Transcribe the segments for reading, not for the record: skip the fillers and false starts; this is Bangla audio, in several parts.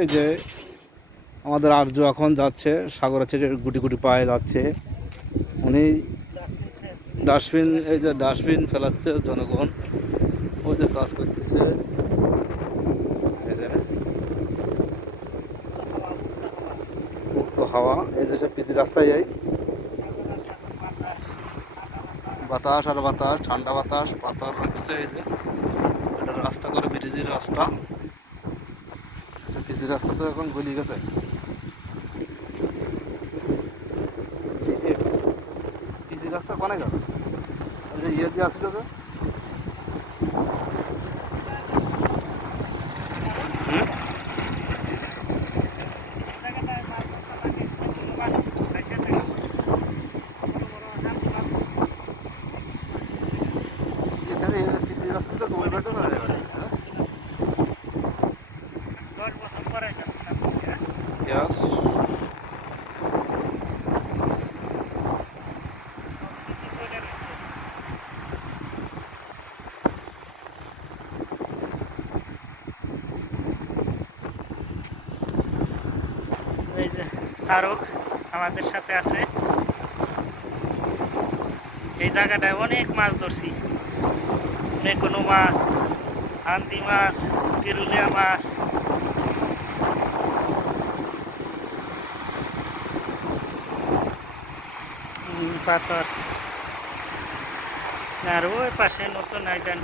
এই যে আমাদের আর্য এখন যাচ্ছে সাগরের ছেড়ে গুটি গুটি পায়ে যাচ্ছে। উনি ডাস্টবিন, এই যে ডাস্টবিন ফেলাচ্ছে জনগণ, ওই যে কাজ করতেছে। এই যে মুক্ত হাওয়া, এই যে সব পিচি রাস্তায় যাই, বাতাস আর বাতাস, ঠান্ডা বাতাস, পাতা রাখছে। এই যে এটা রাস্তা করে ব্রিজের রাস্তা, পিচি রাস্তা তো এখন গলি গেছে। পিচি রাস্তা কোনে গেল? ইয়ে দিয়ে আসছিল যে পিচি রাস্তা তো ওই বাটে না যাবে। Yes. এই যে তারক আমাদের সাথে আছে। এই জায়গাটায় অনেক মাছ ধরছি, কোনো মাছ, আন্দি মাছ, কেরুলিয়া মাছ। পাথর আর ওই পাশে নতুন আইডেন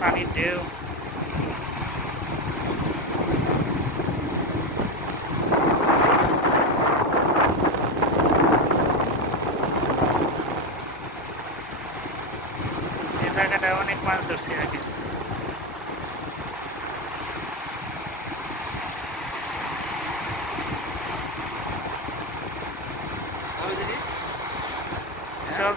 পানির ঢেউ। এই জায়গাটায় অনেক মাছ ধরছি আগে। চল